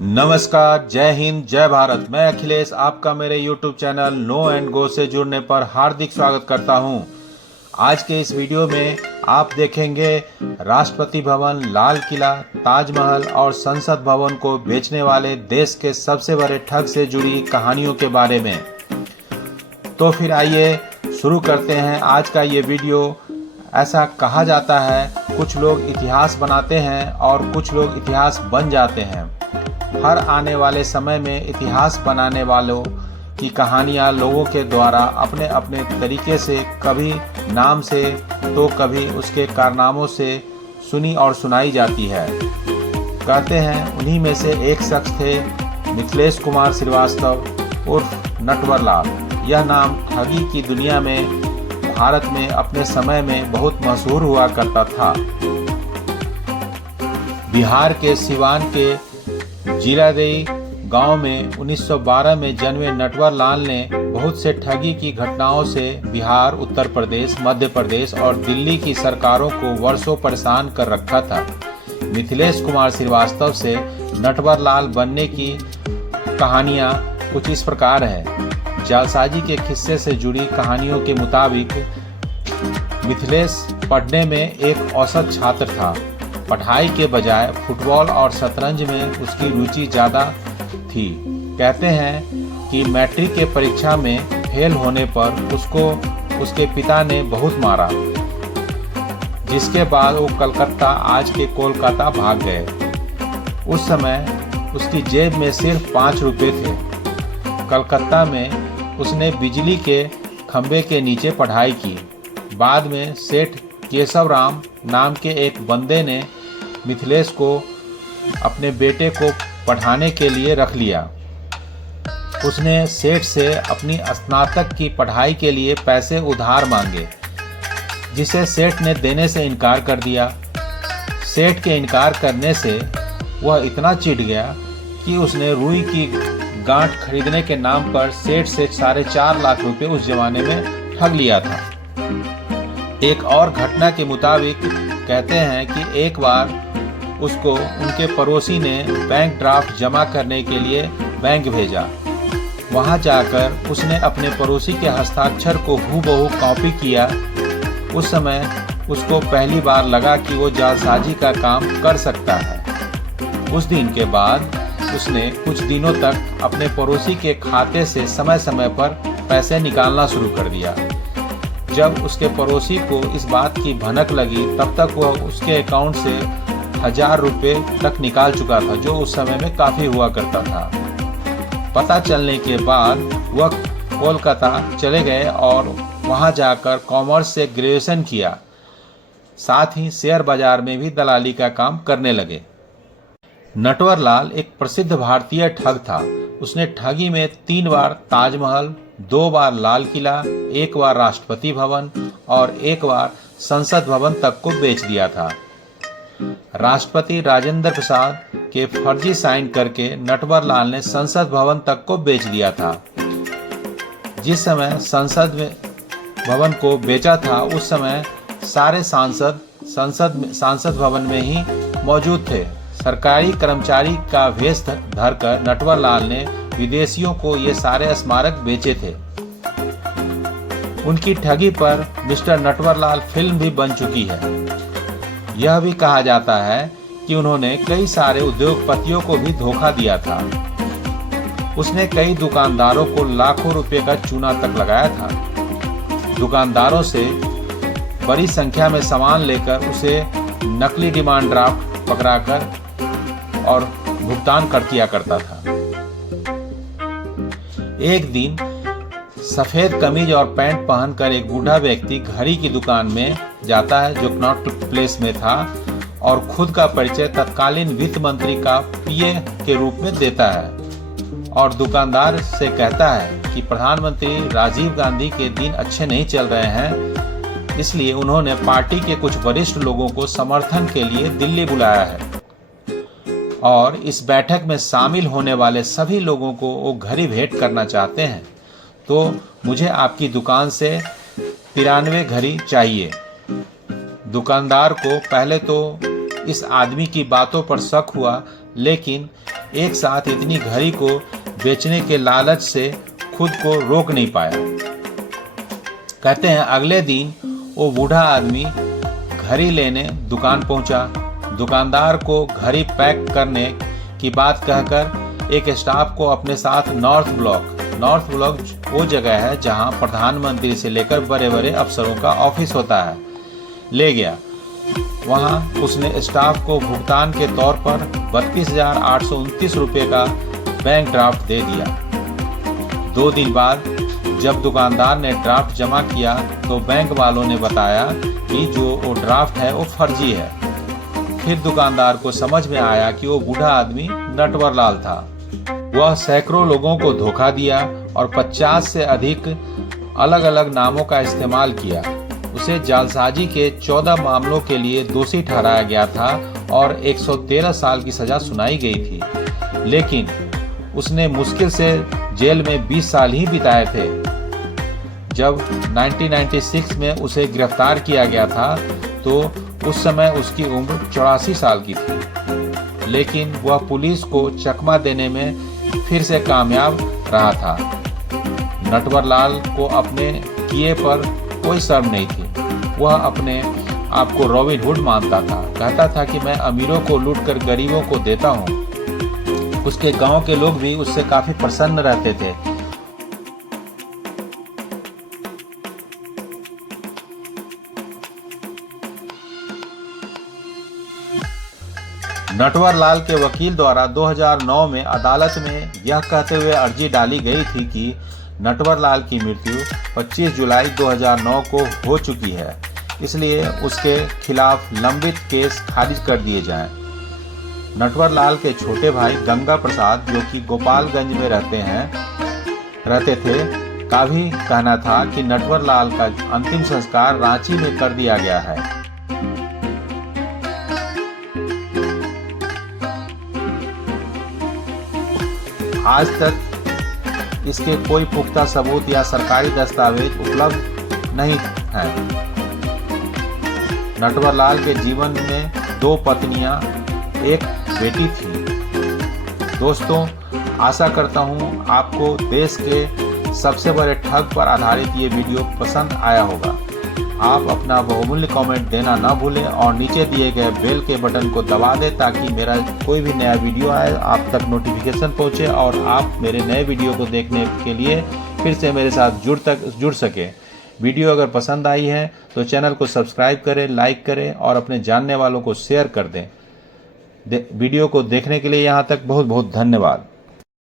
नमस्कार, जय हिंद, जय भारत। मैं अखिलेश आपका मेरे YouTube channel know and go से जुड़ने पर हार्दिक स्वागत करता हूं। आज के इस वीडियो में आप देखेंगे राष्ट्रपति भवन, लाल किला, ताजमहल और संसद भवन को बेचने वाले देश के सबसे बड़े ठग से जुड़ी कहानियों के बारे में। तो फिर आइए शुरू करते हैं आज का ये वीडियो। ऐसा कहा जाता है, कुछ लोग इतिहास बनाते हैं और कुछ लोग इतिहास बन जाते हैं। हर आने वाले समय में इतिहास बनाने वालों की कहानियाँ लोगों के द्वारा अपने अपने तरीके से, कभी नाम से तो कभी उसके कारनामों से सुनी और सुनाई जाती है। कहते हैं उन्हीं में से एक शख्स थे मिथिलेश कुमार श्रीवास्तव उर्फ नटवरलाल। यह नाम ठगी की दुनिया में भारत में अपने समय में बहुत मशहूर हुआ करता था। बिहार के सिवान के जीरादेई गांव में 1912 में जन्मे नटवरलाल ने बहुत से ठगी की घटनाओं से बिहार, उत्तर प्रदेश, मध्य प्रदेश और दिल्ली की सरकारों को वर्षों परेशान कर रखा था। मिथिलेश कुमार श्रीवास्तव से नटवरलाल बनने की कहानियां कुछ इस प्रकार है। जालसाजी के किस्से से जुड़ी कहानियों के मुताबिक मिथिलेश पढ़ने में एक औसत छात्र था। पढ़ाई के बजाय फुटबॉल और शतरंज में उसकी रुचि ज़्यादा थी। कहते हैं कि मैट्रिक के परीक्षा में फेल होने पर उसको उसके पिता ने बहुत मारा, जिसके बाद वो कलकत्ता, आज के कोलकाता, भाग गए। उस समय उसकी जेब में सिर्फ 5 रुपये थे। कलकत्ता में उसने बिजली के खंभे के नीचे पढ़ाई की। बाद में सेठ केशवराम नाम के एक बंदे ने मिथिलेश को अपने बेटे को पढ़ाने के लिए रख लिया। उसने सेठ से अपनी स्नातक की पढ़ाई के लिए पैसे उधार मांगे, जिसे सेठ ने देने से इनकार कर दिया। सेठ के इनकार करने से वह इतना चिढ़ गया कि उसने रुई की गांठ खरीदने के नाम पर सेठ से 4.5 लाख रुपए उस जमाने में ठग लिया था। एक और घटना के मुताबिक कहते हैं कि एक बार उसको उनके पड़ोसी ने बैंक ड्राफ्ट जमा करने के लिए बैंक भेजा। वहां जाकर उसने अपने पड़ोसी के हस्ताक्षर को हूबहू कॉपी किया। उस समय उसको पहली बार लगा कि वो जालसाजी का काम कर सकता है। उस दिन के बाद उसने कुछ दिनों तक अपने पड़ोसी के खाते से समय समय पर पैसे निकालना शुरू कर दिया। जब उसके पड़ोसी को इस बात की भनक लगी, तब तक वह उसके अकाउंट से 1000 रुपये तक निकाल चुका था, जो उस समय में काफ़ी हुआ करता था। पता चलने के बाद वह कोलकाता चले गए और वहां जाकर कॉमर्स से ग्रेजुएशन किया। साथ ही शेयर बाजार में भी दलाली का काम करने लगे। नटवरलाल एक प्रसिद्ध भारतीय ठग था। उसने ठगी में 3 बार ताजमहल, 2 बार लाल किला, 1 बार राष्ट्रपति भवन और 1 बार संसद भवन तक को बेच दिया था। राष्ट्रपति राजेंद्र प्रसाद के फर्जी साइन करके नटवरलाल ने संसद भवन तक को बेच दिया था। जिस समय संसद भवन को बेचा था, उस समय सारे सांसद भवन में ही मौजूद थे। सरकारी कर्मचारी का वेश धरकर नटवरलाल ने विदेशियों को ये सारे स्मारक बेचे थे। उनकी ठगी पर मिस्टर नटवरलाल फिल्म भी बन चुकी है। यह भी कहा जाता है कि उन्होंने कई सारे उद्योगपतियों को भी धोखा दिया था। उसने कई दुकानदारों को लाखों रुपए का चूना तक लगाया था। दुकानदारों से बड़ी संख्या में सामान लेकर उसे नकली डिमांड ड्राफ्ट पकड़ाकर और भुगतान कर दिया करता था। एक दिन सफेद कमीज और पैंट पहनकर एक बूढ़ा व्यक्ति घड़ी की दुकान में जाता है, जो कनॉट प्लेस में था, और खुद का परिचय तत्कालीन वित्त मंत्री का पीए के रूप में देता है और दुकानदार से कहता है कि प्रधानमंत्री राजीव गांधी के दिन अच्छे नहीं चल रहे हैं, इसलिए उन्होंने पार्टी के कुछ वरिष्ठ लोगों को समर्थन के लिए दिल्ली बुलाया है और इस बैठक में शामिल होने वाले सभी लोगों को वो घड़ी भेंट करना चाहते हैं। तो मुझे आपकी दुकान से 93 घड़ी चाहिए। दुकानदार को पहले तो इस आदमी की बातों पर शक हुआ, लेकिन एक साथ इतनी घड़ी को बेचने के लालच से खुद को रोक नहीं पाया। कहते हैं अगले दिन वो बूढ़ा आदमी घड़ी लेने दुकान पहुंचा। दुकानदार को घड़ी पैक करने की बात कहकर एक स्टाफ को अपने साथ नॉर्थ ब्लॉक वो जगह है जहां प्रधानमंत्री से लेकर बड़े बड़े अफसरों का ऑफिस होता है, ले गया। वहां उसने स्टाफ को भुगतान के तौर पर 32,829 रुपये का बैंक ड्राफ्ट दे दिया। 2 दिन बाद जब दुकानदार ने ड्राफ्ट जमा किया तो बैंक वालों ने बताया कि जो वो ड्राफ्ट है वो फर्जी है। फिर दुकानदार को समझ में आया कि वो बूढ़ा आदमी नटवर लाल था। वह सैकड़ों लोगों को धोखा दिया और 50 से अधिक अलग अलग नामों का इस्तेमाल किया। उसे जालसाजी के 14 मामलों के लिए दोषी ठहराया गया था और 113 साल की सजा सुनाई गई थी, लेकिन उसने मुश्किल से जेल में 20 साल ही बिताए थे। जब 1996 में उसे गिरफ्तार किया गया था तो उस समय उसकी उम्र 84 साल की थी, लेकिन वह पुलिस को चकमा देने में फिर से कामयाब रहा था। नटवर लाल को अपने किए पर कोई शर्म नहीं थी। वह अपने आप को रॉबिन हुड मानता था। कहता था कि मैं अमीरों को लूटकर गरीबों को देता हूँ। उसके गांव के लोग भी उससे काफी प्रसन्न रहते थे। नटवर लाल के वकील द्वारा 2009 में अदालत में यह कहते हुए अर्जी डाली गई थी कि नटवर लाल की मृत्यु 25 जुलाई 2009 को हो चुकी है, इसलिए उसके खिलाफ लंबित केस खारिज कर दिए जाएं। नटवर लाल के छोटे भाई गंगा प्रसाद, जो कि गोपालगंज में रहते थे, का भी कहना था कि नटवर लाल का अंतिम संस्कार रांची में कर दिया गया है। आज तक इसके कोई पुख्ता सबूत या सरकारी दस्तावेज उपलब्ध नहीं है। नटवर लाल के जीवन में 2 पत्नियां, 1 बेटी थी। दोस्तों, आशा करता हूं आपको देश के सबसे बड़े ठग पर आधारित ये वीडियो पसंद आया होगा। आप अपना बहुमूल्य कमेंट देना ना भूलें और नीचे दिए गए बेल के बटन को दबा दें ताकि मेरा कोई भी नया वीडियो आए आप तक नोटिफिकेशन पहुंचे और आप मेरे नए वीडियो को देखने के लिए फिर से मेरे साथ जुड़ सके। वीडियो अगर पसंद आई है तो चैनल को सब्सक्राइब करें, लाइक करें और अपने जानने वालों को शेयर कर दें। वीडियो को देखने के लिए यहाँ तक बहुत बहुत धन्यवाद।